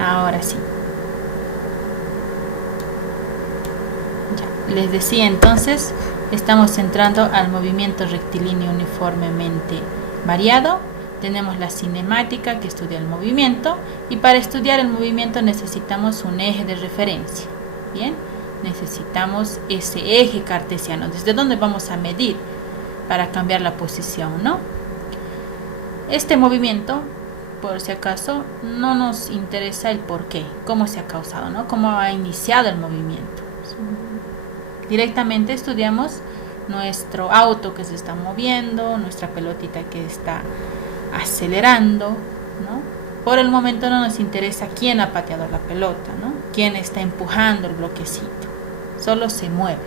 Ahora sí. Ya, les decía entonces, estamos entrando al movimiento rectilíneo uniformemente variado. Tenemos la cinemática que estudia el movimiento, y para estudiar el movimiento necesitamos un eje de referencia. Bien, necesitamos ese eje cartesiano, desde donde vamos a medir para cambiar la posición, ¿no? Este movimiento, por si acaso, no nos interesa el por qué, cómo se ha causado, ¿no? Cómo ha iniciado el movimiento. Directamente estudiamos nuestro auto que se está moviendo, nuestra pelotita que está acelerando, ¿no? Por el momento no nos interesa quién ha pateado la pelota, ¿no? Quién está empujando el bloquecito. Solo se mueve.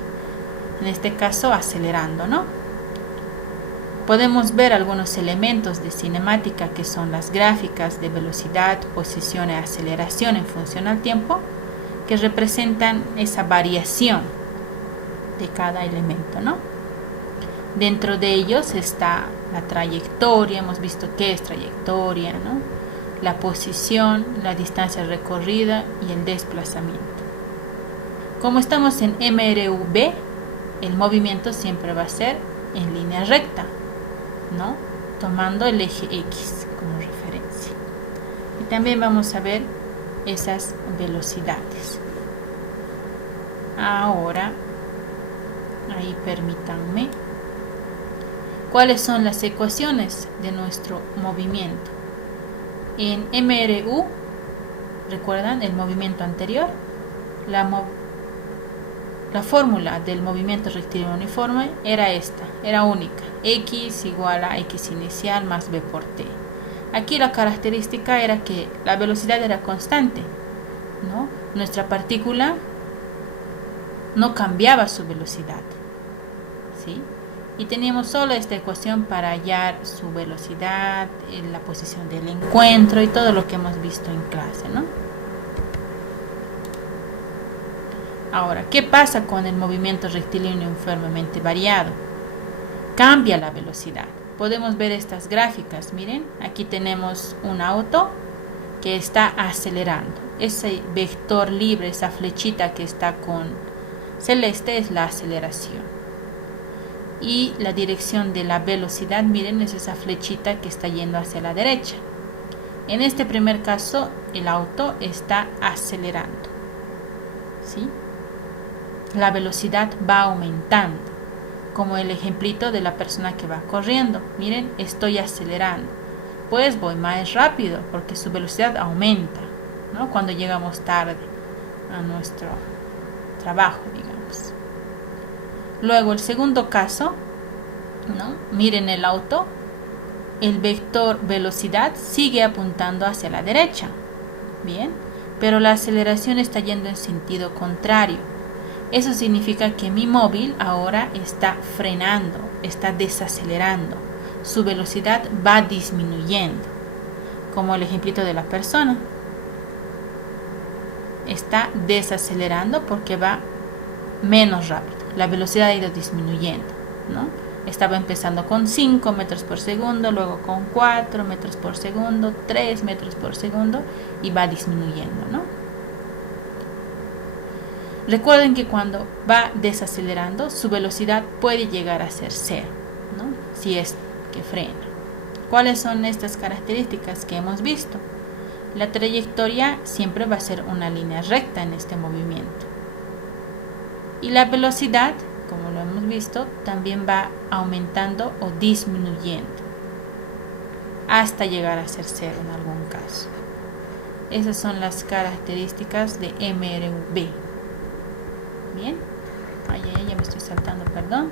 En este caso, acelerando, ¿no? Podemos ver algunos elementos de cinemática que son las gráficas de velocidad, posición y aceleración en función al tiempo, que representan esa variación de cada elemento, ¿no? Dentro de ellos está la trayectoria, hemos visto qué es trayectoria, ¿no? La posición, la distancia recorrida y el desplazamiento. Como estamos en MRV, el movimiento siempre va a ser en línea recta, ¿no? Tomando el eje X como referencia. Y también vamos a ver esas velocidades. Ahora, ahí permítanme. ¿Cuáles son las ecuaciones de nuestro movimiento? En MRU, ¿recuerdan el movimiento anterior? La fórmula del movimiento rectilíneo uniforme era esta, era única. X igual a X inicial más B por T. Aquí la característica era que la velocidad era constante, ¿no? Nuestra partícula no cambiaba su velocidad, ¿sí? Y teníamos solo esta ecuación para hallar su velocidad, la posición del encuentro y todo lo que hemos visto en clase, ¿no? Ahora, ¿qué pasa con el movimiento rectilíneo uniformemente variado? Cambia la velocidad. Podemos ver estas gráficas, miren, aquí tenemos un auto que está acelerando. Ese vector libre, esa flechita que está con celeste es la aceleración. Y la dirección de la velocidad, miren, es esa flechita que está yendo hacia la derecha. En este primer caso, el auto está acelerando, ¿sí? La velocidad va aumentando, como el ejemplito de la persona que va corriendo. Miren, estoy acelerando, pues voy más rápido porque su velocidad aumenta, ¿no? Cuando llegamos tarde a nuestro trabajo, digamos. Luego el segundo caso, ¿no? Miren el auto, el vector velocidad sigue apuntando hacia la derecha, bien, pero la aceleración está yendo en sentido contrario. Eso significa que mi móvil ahora está frenando, está desacelerando, su velocidad va disminuyendo, como el ejemplito de la persona. Está desacelerando porque va menos rápido. La velocidad ha ido disminuyendo, ¿no? Estaba empezando con 5 metros por segundo, luego con 4 metros por segundo, 3 metros por segundo y va disminuyendo, ¿no? Recuerden que cuando va desacelerando, su velocidad puede llegar a ser 0, ¿no? Si es que frena. ¿Cuáles son estas características que hemos visto? La trayectoria siempre va a ser una línea recta en este movimiento. Y la velocidad, como lo hemos visto, también va aumentando o disminuyendo hasta llegar a ser 0 en algún caso. Esas son las características de MRV. Bien, ya me estoy saltando, perdón.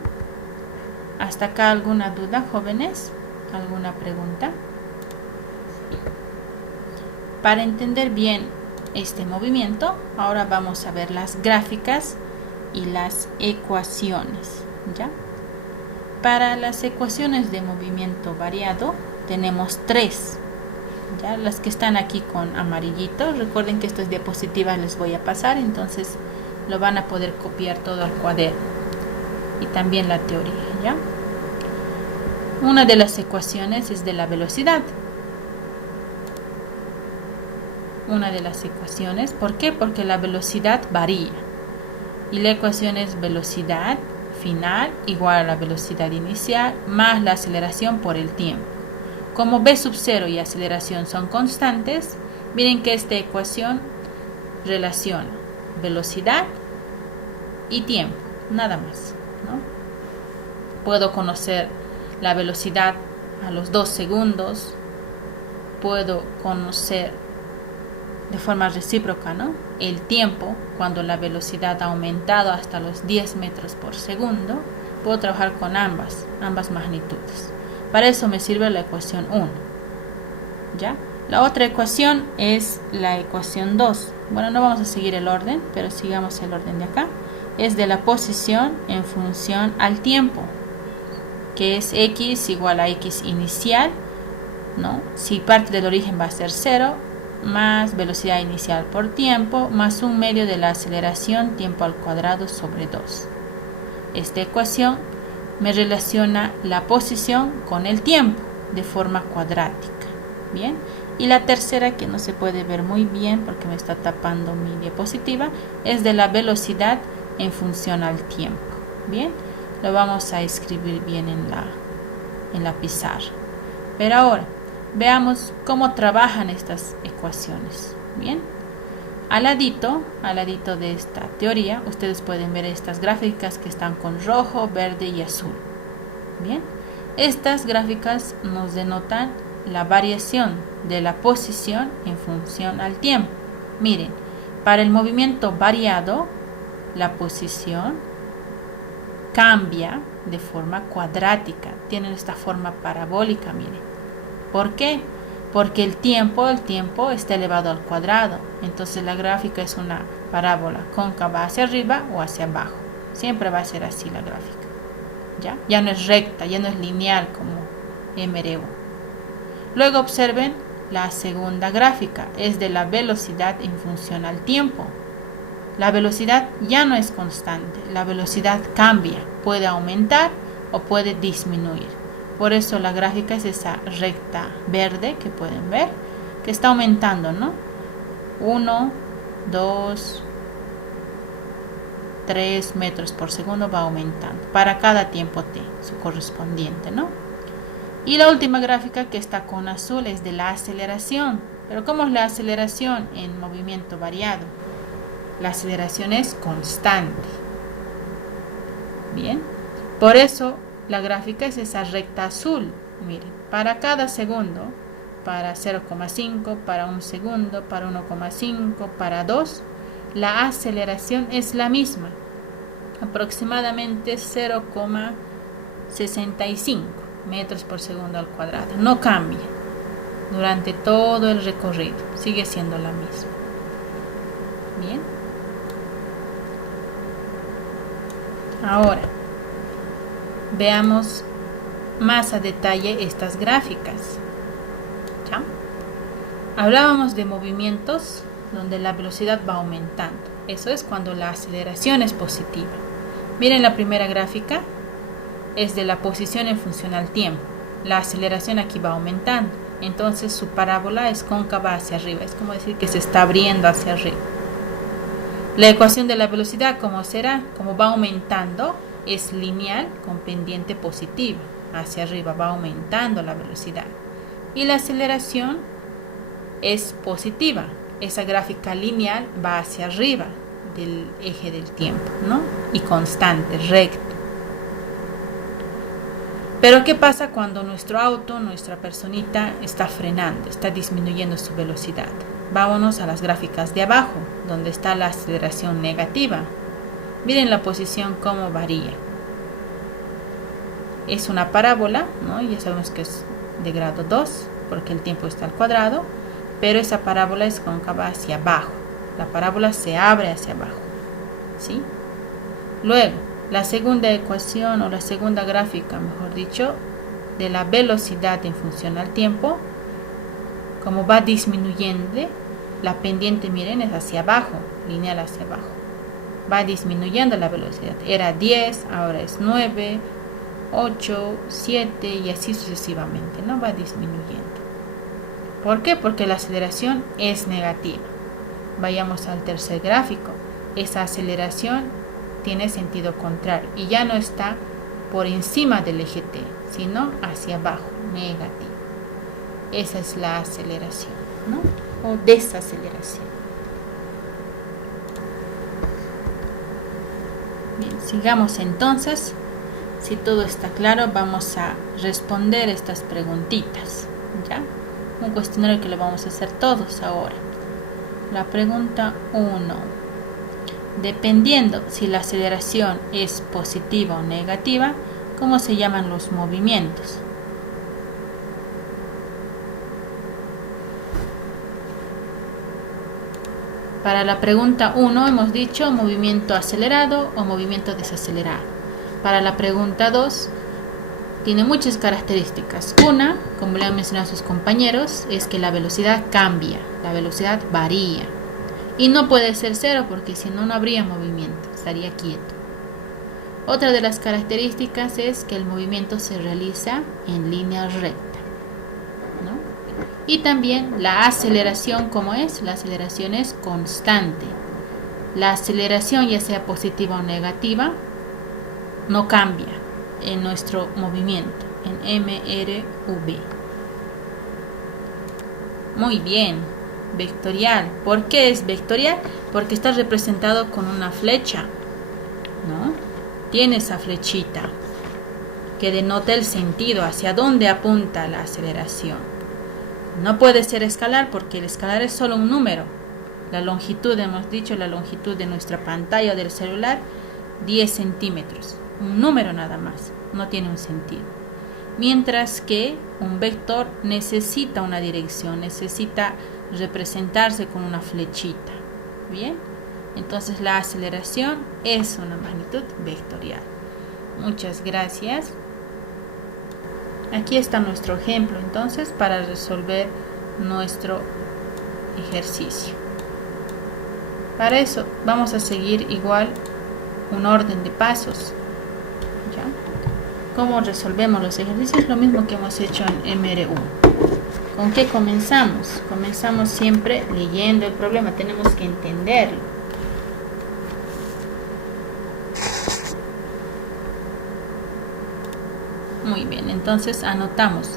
¿Hasta acá alguna duda, jóvenes? ¿Alguna pregunta? Para entender bien este movimiento, ahora vamos a ver las gráficas y las ecuaciones, ¿ya? Para las ecuaciones de movimiento variado tenemos 3, ¿ya? Las que están aquí con amarillito. Recuerden que estas diapositivas les voy a pasar, entonces lo van a poder copiar todo al cuaderno y también la teoría, ¿ya? Una de las ecuaciones es de la velocidad. una de las ecuaciones. ¿Por qué? Porque la velocidad varía. Y la ecuación es velocidad final igual a la velocidad inicial más la aceleración por el tiempo. Como v sub 0 y aceleración son constantes, miren que esta ecuación relaciona velocidad y tiempo, nada más, ¿no? Puedo conocer la velocidad a los 2 segundos, puedo conocer de forma recíproca, ¿no?, el tiempo cuando la velocidad ha aumentado hasta los 10 metros por segundo. Puedo trabajar con ambas magnitudes. Para eso me sirve la ecuación 1. ¿Ya? La otra ecuación es la ecuación 2. Bueno, no vamos a seguir el orden, pero sigamos el orden de acá. Es de la posición en función al tiempo, que es x igual a x inicial, ¿no? Si parte del origen va a ser 0, más velocidad inicial por tiempo, más 1/2 de la aceleración, tiempo al cuadrado sobre 2. Esta ecuación me relaciona la posición con el tiempo de forma cuadrática. Bien, y la tercera, que no se puede ver muy bien porque me está tapando mi diapositiva, es de la velocidad en función al tiempo. Bien, lo vamos a escribir bien en la pizarra. Pero ahora veamos cómo trabajan estas ecuaciones. Bien, al ladito de esta teoría, ustedes pueden ver estas gráficas que están con rojo, verde y azul. Bien, estas gráficas nos denotan la variación de la posición en función al tiempo. Miren, para el movimiento variado, la posición cambia de forma cuadrática. Tienen esta forma parabólica, miren. ¿Por qué? Porque el tiempo está elevado al cuadrado. Entonces la gráfica es una parábola cóncava hacia arriba o hacia abajo. Siempre va a ser así la gráfica. Ya no es recta, ya no es lineal como MRU. Luego observen la segunda gráfica. Es de la velocidad en función al tiempo. La velocidad ya no es constante. La velocidad cambia. Puede aumentar o puede disminuir. Por eso la gráfica es esa recta verde que pueden ver, que está aumentando, ¿no? 1, 2, 3 metros por segundo va aumentando para cada tiempo t, su correspondiente, ¿no? Y la última gráfica, que está con azul, es de la aceleración. Pero ¿cómo es la aceleración en movimiento variado? La aceleración es constante. Bien, por eso la gráfica es esa recta azul. Miren, para cada segundo, para 0,5, para 1 segundo, para 1,5, para 2, la aceleración es la misma, aproximadamente 0,65 metros por segundo al cuadrado. No cambia durante todo el recorrido, sigue siendo la misma. Bien, ahora veamos más a detalle estas gráficas. ¿Ya? Hablábamos de movimientos donde la velocidad va aumentando. Eso es cuando la aceleración es positiva. Miren, la primera gráfica es de la posición en función al tiempo. La aceleración aquí va aumentando. Entonces su parábola es cóncava hacia arriba. Es como decir que se está abriendo hacia arriba. La ecuación de la velocidad, ¿cómo será? Como va aumentando, es lineal con pendiente positiva. Hacia arriba va aumentando la velocidad. Y la aceleración es positiva. Esa gráfica lineal va hacia arriba del eje del tiempo, ¿no? Y constante, recto. Pero ¿qué pasa cuando nuestro auto, nuestra personita, está frenando, está disminuyendo su velocidad? Vámonos a las gráficas de abajo, donde está la aceleración negativa. Miren la posición cómo varía. Es una parábola, ¿no? Ya sabemos que es de grado 2, porque el tiempo está al cuadrado, pero esa parábola es cóncava hacia abajo. La parábola se abre hacia abajo, ¿sí? Luego, la segunda ecuación, o la segunda gráfica, mejor dicho, de la velocidad en función al tiempo, como va disminuyendo, la pendiente, miren, es hacia abajo, lineal hacia abajo. Va disminuyendo la velocidad. Era 10, ahora es 9, 8, 7 y así sucesivamente, ¿no? Va disminuyendo. ¿Por qué? Porque la aceleración es negativa. Vayamos al tercer gráfico. Esa aceleración tiene sentido contrario y ya no está por encima del eje T, sino hacia abajo, negativo. Esa es la aceleración, ¿no? O desaceleración. Bien, sigamos entonces. Si todo está claro, vamos a responder estas preguntitas, ¿ya? Un cuestionario que lo vamos a hacer todos ahora. La pregunta 1. Dependiendo si la aceleración es positiva o negativa, ¿cómo se llaman los movimientos? Para la pregunta 1 hemos dicho movimiento acelerado o movimiento desacelerado. Para la pregunta 2 tiene muchas características. Una, como le han mencionado sus compañeros, es que la velocidad cambia, la velocidad varía. Y no puede ser cero porque si no, no habría movimiento, estaría quieto. Otra de las características es que el movimiento se realiza en línea recta, ¿no? Y también la aceleración, ¿cómo es? La aceleración es constante. La aceleración, ya sea positiva o negativa, no cambia en nuestro movimiento, en MRV. Muy bien, vectorial. ¿Por qué es vectorial? Porque está representado con una flecha, ¿no? Tiene esa flechita que denota el sentido, hacia dónde apunta la aceleración. No puede ser escalar porque el escalar es solo un número. La longitud, hemos dicho, la longitud de nuestra pantalla del celular, 10 centímetros. Un número nada más, no tiene un sentido. Mientras que un vector necesita una dirección, necesita representarse con una flechita. Bien, entonces la aceleración es una magnitud vectorial. Muchas gracias. Aquí está nuestro ejemplo entonces para resolver nuestro ejercicio. Para eso vamos a seguir igual un orden de pasos. ¿Ya? ¿Cómo resolvemos los ejercicios? Lo mismo que hemos hecho en MRU. ¿Con qué comenzamos? Comenzamos siempre leyendo el problema, tenemos que entenderlo. Muy bien, entonces anotamos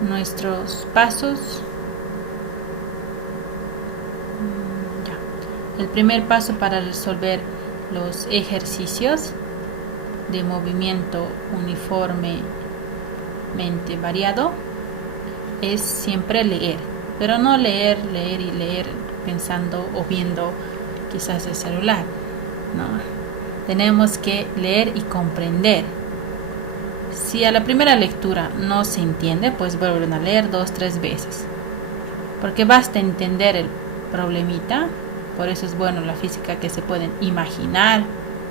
nuestros pasos. Ya. El primer paso para resolver los ejercicios de movimiento uniformemente variado es siempre leer, pero no leer y leer pensando o viendo quizás el celular, no, tenemos que leer y comprender. Si a la primera lectura no se entiende, pues vuelven a leer 2, 3 veces, porque basta entender el problemita. Por eso es bueno la física, que se pueden imaginar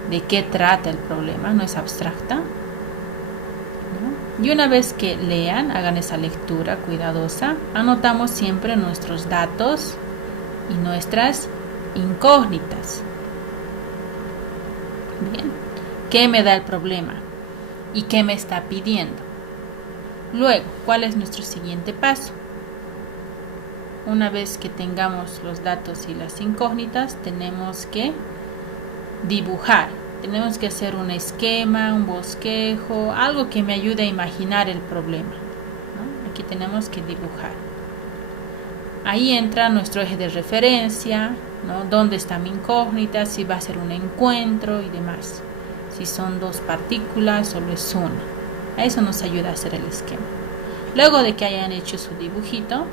de qué trata el problema, no es abstracta, ¿no? Y una vez que lean, hagan esa lectura cuidadosa, anotamos siempre nuestros datos y nuestras incógnitas. Bien, ¿qué me da el problema? ¿Y qué me está pidiendo? Luego, ¿cuál es nuestro siguiente paso? Una vez que tengamos los datos y las incógnitas, tenemos que dibujar. Tenemos que hacer un esquema, un bosquejo, algo que me ayude a imaginar el problema, ¿no? Aquí tenemos que dibujar. Ahí entra nuestro eje de referencia, ¿no? ¿Dónde está mi incógnita? Si va a ser un encuentro y demás. Si son 2 partículas, solo es una. A eso nos ayuda a hacer el esquema. Luego de que hayan hecho su dibujito,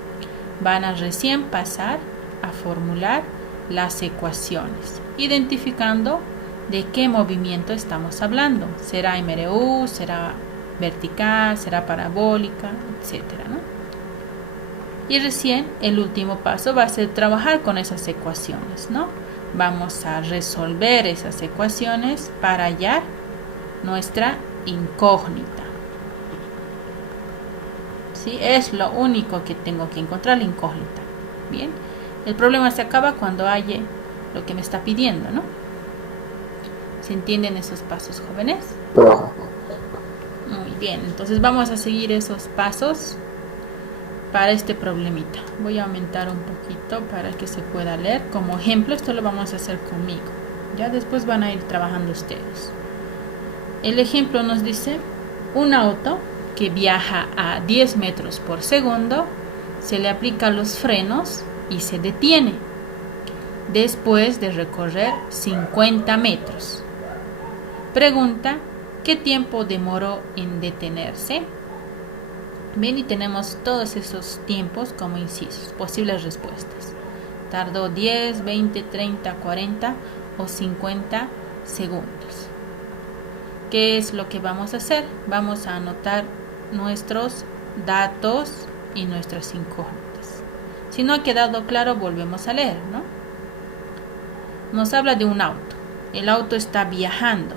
van a recién pasar a formular las ecuaciones, identificando de qué movimiento estamos hablando. ¿Será MRU? ¿Será vertical? ¿Será parabólica? Etcétera, ¿no? Y recién el último paso va a ser trabajar con esas ecuaciones, ¿no? Vamos a resolver esas ecuaciones para hallar nuestra incógnita. ¿Sí? Es lo único que tengo que encontrar, la incógnita. Bien, el problema se acaba cuando halle lo que me está pidiendo, ¿no? ¿Se entienden esos pasos, jóvenes? Muy bien, entonces vamos a seguir esos pasos para este problemita. Voy a aumentar un poquito para que se pueda leer. Como ejemplo, esto lo vamos a hacer conmigo. Ya después van a ir trabajando ustedes. El ejemplo nos dice, un auto que viaja a 10 metros por segundo, se le aplican los frenos y se detiene después de recorrer 50 metros. Pregunta, ¿qué tiempo demoró en detenerse? Bien, y tenemos todos esos tiempos como incisos, posibles respuestas. Tardó 10, 20, 30, 40 o 50 segundos. ¿Qué es lo que vamos a hacer? Vamos a anotar nuestros datos y nuestras incógnitas. Si no ha quedado claro, volvemos a leer, ¿no? Nos habla de un auto. El auto está viajando.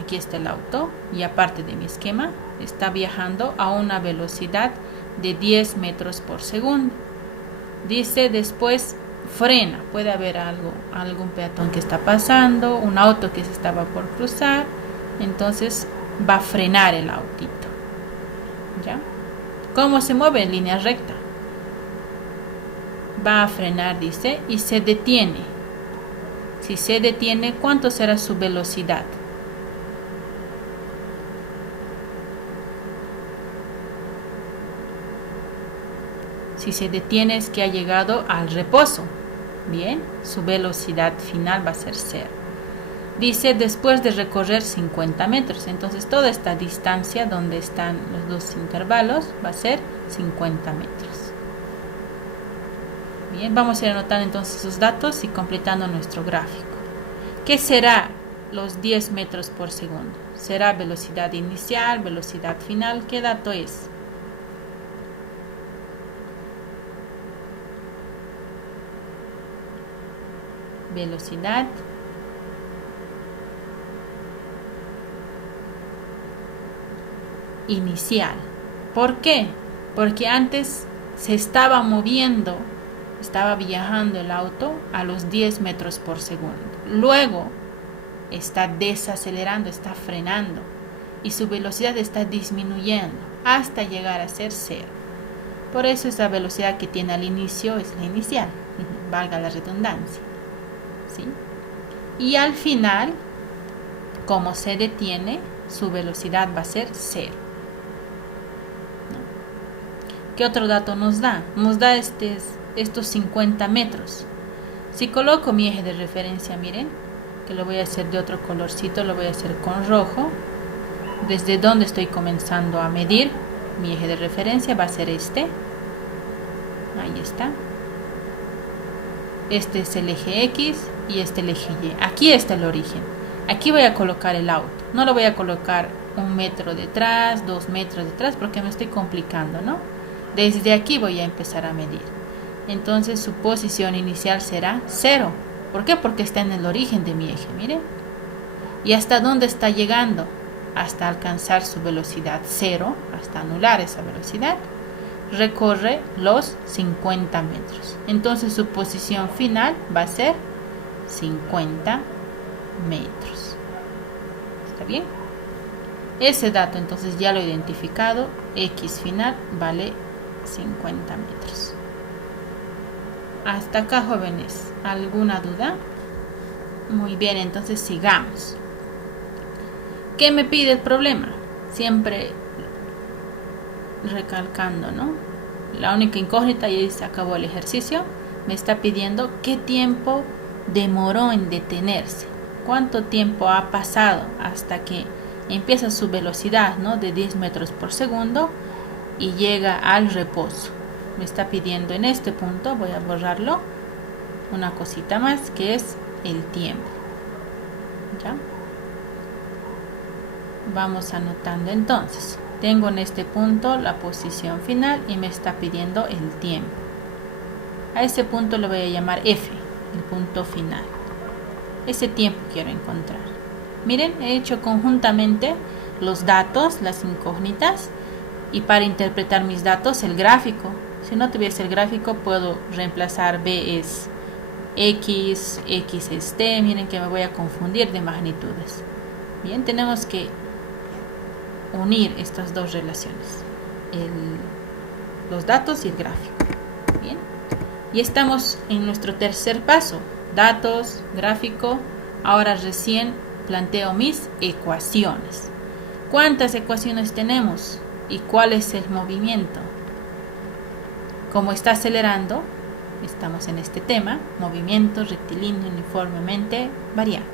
Aquí está el auto y aparte de mi esquema, está viajando a una velocidad de 10 metros por segundo. Dice después frena. Puede haber algún peatón que está pasando, un auto que se estaba por cruzar. Entonces va a frenar el autito. ¿Ya? ¿Cómo se mueve? En línea recta. Va a frenar, dice, y se detiene. Si se detiene, ¿cuánto será su velocidad? Si se detiene es que ha llegado al reposo. Bien, su velocidad final va a ser 0. Dice después de recorrer 50 metros. Entonces toda esta distancia donde están los dos intervalos va a ser 50 metros. Bien, vamos a ir anotando entonces esos datos y completando nuestro gráfico. ¿Qué será los 10 metros por segundo? ¿Será velocidad inicial, velocidad final? ¿Qué dato es? Velocidad inicial. ¿Por qué? Porque antes se estaba moviendo, estaba viajando el auto a los 10 metros por segundo. Luego está desacelerando, está frenando y su velocidad está disminuyendo hasta llegar a ser 0. Por eso esa velocidad que tiene al inicio es la inicial, valga la redundancia. ¿Sí? Y al final, como se detiene, su velocidad va a ser 0. ¿No? ¿Qué otro dato nos da? Nos da estos 50 metros. Si coloco mi eje de referencia, miren, que lo voy a hacer de otro colorcito, lo voy a hacer con rojo. Desde donde estoy comenzando a medir, mi eje de referencia va a ser este. Ahí está. Este es el eje X y este el eje Y. Aquí está el origen. Aquí voy a colocar el auto. No lo voy a colocar 1 metro detrás, 2 metros detrás, porque me estoy complicando, ¿no? Desde aquí voy a empezar a medir. Entonces su posición inicial será 0. ¿Por qué? Porque está en el origen de mi eje, miren. ¿Y hasta dónde está llegando? Hasta alcanzar su velocidad 0, hasta anular esa velocidad. Recorre los 50 metros. Entonces su posición final va a ser 50 metros. ¿Está bien? Ese dato entonces ya lo he identificado. X final vale 50 metros. Hasta acá, jóvenes, ¿alguna duda? Muy bien, entonces sigamos. ¿Qué me pide el problema? Siempre recalcando, ¿no? La única incógnita, y se acabó el ejercicio, me está pidiendo qué tiempo demoró en detenerse. ¿Cuánto tiempo ha pasado hasta que empieza su velocidad, ¿no? de 10 metros por segundo y llega al reposo? Me está pidiendo en este punto, voy a borrarlo, una cosita más que es el tiempo. ¿Ya? Vamos anotando entonces. Tengo en este punto la posición final y me está pidiendo el tiempo. A ese punto le voy a llamar F, el punto final. Ese tiempo quiero encontrar. Miren, he hecho conjuntamente los datos, las incógnitas, y para interpretar mis datos el gráfico. Si no tuviese el gráfico puedo reemplazar B es X, X es T. Miren que me voy a confundir de magnitudes. Bien, tenemos que unir estas dos relaciones. los datos y el gráfico. Bien. Y estamos en nuestro tercer paso. Datos, gráfico. Ahora recién planteo mis ecuaciones. ¿Cuántas ecuaciones tenemos? ¿Y cuál es el movimiento? Como está acelerando, estamos en este tema, movimiento rectilíneo uniformemente variable.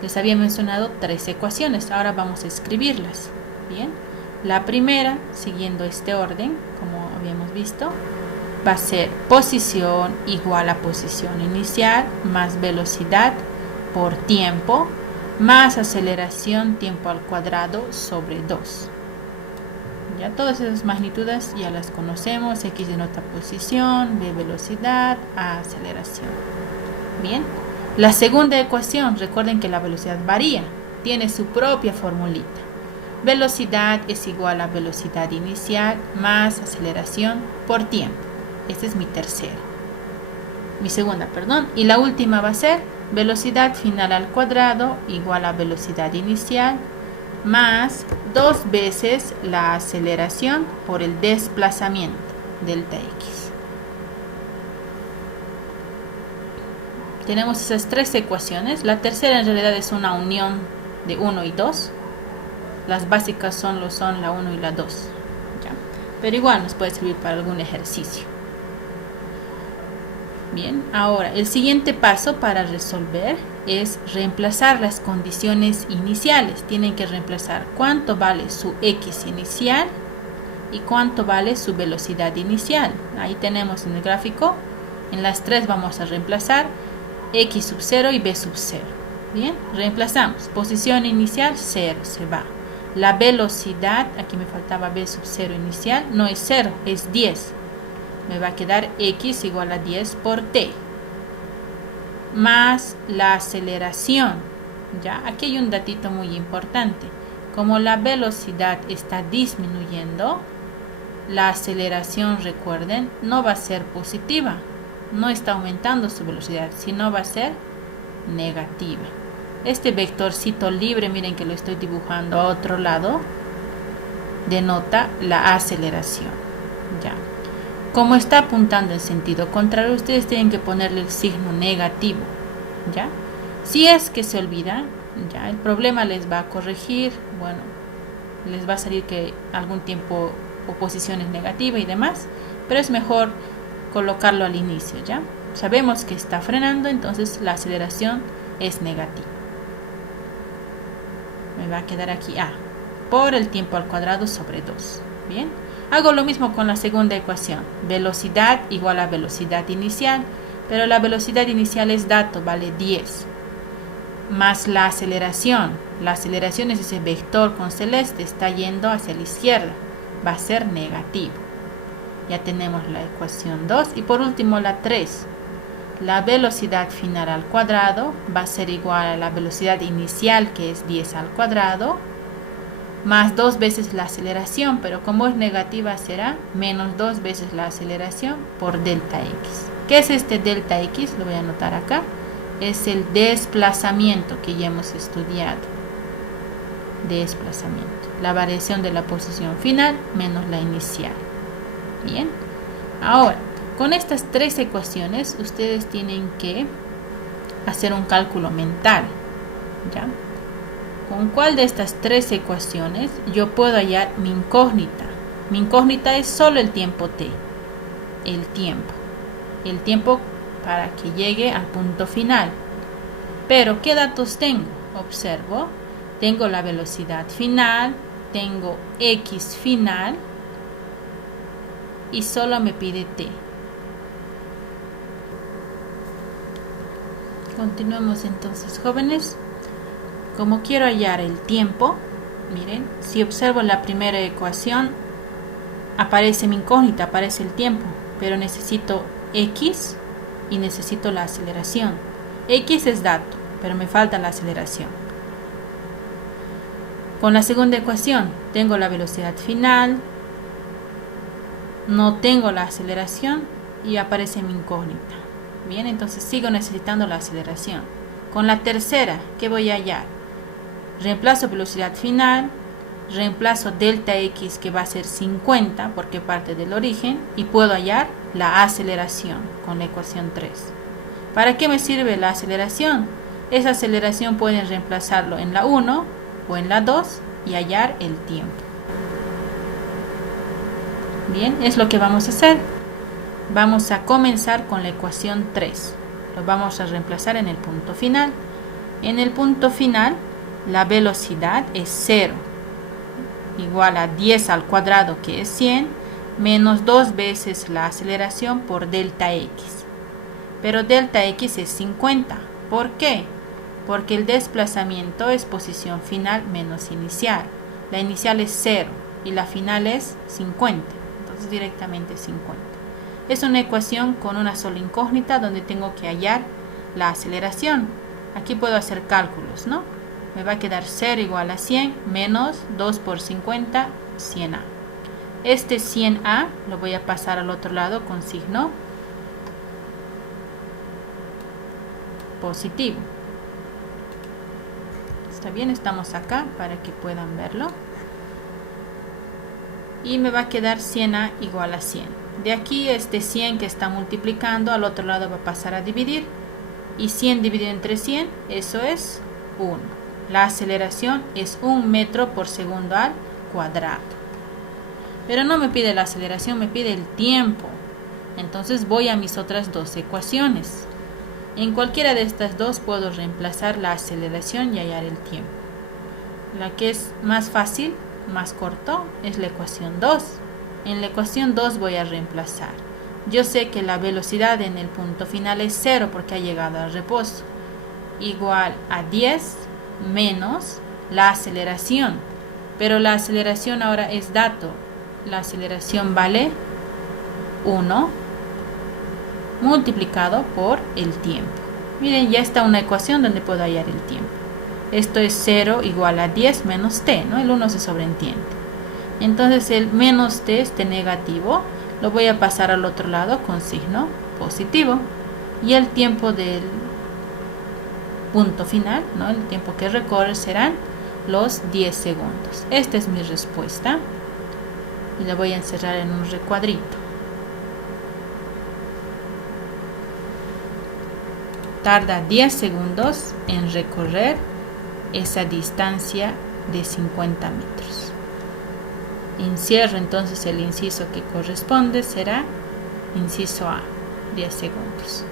Les había mencionado 3 ecuaciones, ahora vamos a escribirlas. Bien, la primera, siguiendo este orden, como habíamos visto, va a ser posición igual a posición inicial más velocidad por tiempo más aceleración tiempo al cuadrado sobre 2. Ya todas esas magnitudes ya las conocemos. X denota posición, B velocidad, A aceleración. Bien, la segunda ecuación, recuerden que la velocidad varía, tiene su propia formulita. Velocidad es igual a velocidad inicial más aceleración por tiempo. Esta es mi segunda, y la última va a ser velocidad final al cuadrado igual a velocidad inicial más 2 veces la aceleración por el desplazamiento, delta x. Tenemos esas 3 ecuaciones. La tercera en realidad es una unión de 1 y 2. Las básicas son la 1 y la 2. ¿Ya? Pero igual nos puede servir para algún ejercicio. Bien, ahora el siguiente paso para resolver es reemplazar las condiciones iniciales. Tienen que reemplazar cuánto vale su x inicial y cuánto vale su velocidad inicial. Ahí tenemos en el gráfico, en las 3 vamos a reemplazar x sub 0 y b sub 0. Bien, reemplazamos. Posición inicial 0, se va. La velocidad, aquí me faltaba b sub 0 inicial, no es 0, es 10. Me va a quedar x igual a 10 por t. Más la aceleración. Ya, aquí hay un datito muy importante. Como la velocidad está disminuyendo, la aceleración, recuerden, no va a ser positiva. No está aumentando su velocidad, sino va a ser negativa. Este vectorcito libre, miren que lo estoy dibujando a otro lado, denota la aceleración. Ya. Como está apuntando en sentido contrario, ustedes tienen que ponerle el signo negativo. ¿Ya? Si es que se olvida, ya el problema les va a corregir. Bueno, les va a salir que algún tiempo oposición es negativa y demás, pero es mejor colocarlo al inicio. ¿Ya? Sabemos que está frenando, entonces la aceleración es negativa. Me va a quedar aquí A por el tiempo al cuadrado sobre 2. Bien. Hago lo mismo con la segunda ecuación. Velocidad igual a velocidad inicial, pero la velocidad inicial es dato, vale 10. Más la aceleración. La aceleración es ese vector con celeste, está yendo hacia la izquierda. Va a ser negativo. Ya tenemos la ecuación 2. Y por último la 3. La velocidad final al cuadrado va a ser igual a la velocidad inicial, que es 10 al cuadrado, más 2 veces la aceleración, pero como es negativa será menos 2 veces la aceleración por delta x. ¿Qué es este delta x? Lo voy a anotar acá. Es el desplazamiento que ya hemos estudiado. Desplazamiento. La variación de la posición final menos la inicial. Bien. Ahora, con estas 3 ecuaciones, ustedes tienen que hacer un cálculo mental. ¿Ya? ¿Con cuál de estas 3 ecuaciones yo puedo hallar mi incógnita? Mi incógnita es solo el tiempo t. El tiempo para que llegue al punto final. Pero, ¿qué datos tengo? Observo, tengo la velocidad final, tengo x final y solo me pide t. Continuemos entonces, jóvenes. Como quiero hallar el tiempo, miren, si observo la primera ecuación, aparece mi incógnita, aparece el tiempo, pero necesito x y necesito la aceleración. X es dato, pero me falta la aceleración. Con la segunda ecuación, tengo la velocidad final, no tengo la aceleración y aparece mi incógnita. Bien, entonces sigo necesitando la aceleración. Con la tercera, ¿qué voy a hallar? Reemplazo velocidad final, reemplazo delta x, que va a ser 50 porque parte del origen, y puedo hallar la aceleración con la ecuación 3. ¿Para qué me sirve la aceleración? Esa aceleración pueden reemplazarlo en la 1 o en la 2 y hallar el tiempo. Bien, es lo que vamos a hacer. Vamos a comenzar con la ecuación 3. Lo vamos a reemplazar en el punto final. En el punto final, la velocidad es 0, igual a 10 al cuadrado, que es 100, menos 2 veces la aceleración por delta x. Pero delta x es 50. ¿Por qué? Porque el desplazamiento es posición final menos inicial. La inicial es 0 y la final es 50. Entonces directamente 50. Es una ecuación con una sola incógnita donde tengo que hallar la aceleración. Aquí puedo hacer cálculos, ¿no? Me va a quedar 0 igual a 100 menos 2 por 50, 100A. Este 100A lo voy a pasar al otro lado con signo positivo. Está bien, estamos acá para que puedan verlo. Y me va a quedar 100A igual a 100. De aquí este 100 que está multiplicando, al otro lado va a pasar a dividir. Y 100 dividido entre 100, eso es 1. La aceleración es 1 metro por segundo al cuadrado. Pero no me pide la aceleración, me pide el tiempo. Entonces voy a mis otras dos ecuaciones. En cualquiera de estas dos puedo reemplazar la aceleración y hallar el tiempo. La que es más fácil, más corto, es la ecuación 2. En la ecuación 2 voy a reemplazar. Yo sé que la velocidad en el punto final es 0 porque ha llegado al reposo. Igual a 10 menos la aceleración. Pero la aceleración ahora es dato. La aceleración vale 1 multiplicado por el tiempo. Miren, ya está una ecuación donde puedo hallar el tiempo. Esto es 0 igual a 10 menos t, ¿no? El 1 se sobreentiende. Entonces el menos t, este negativo, lo voy a pasar al otro lado con signo positivo. Y el tiempo del punto final, ¿no? El tiempo que recorre serán los 10 segundos. Esta es mi respuesta. Y la voy a encerrar en un recuadrito. Tarda 10 segundos en recorrer esa distancia de 50 metros. Encierro entonces el inciso que corresponde, será inciso A, 10 segundos.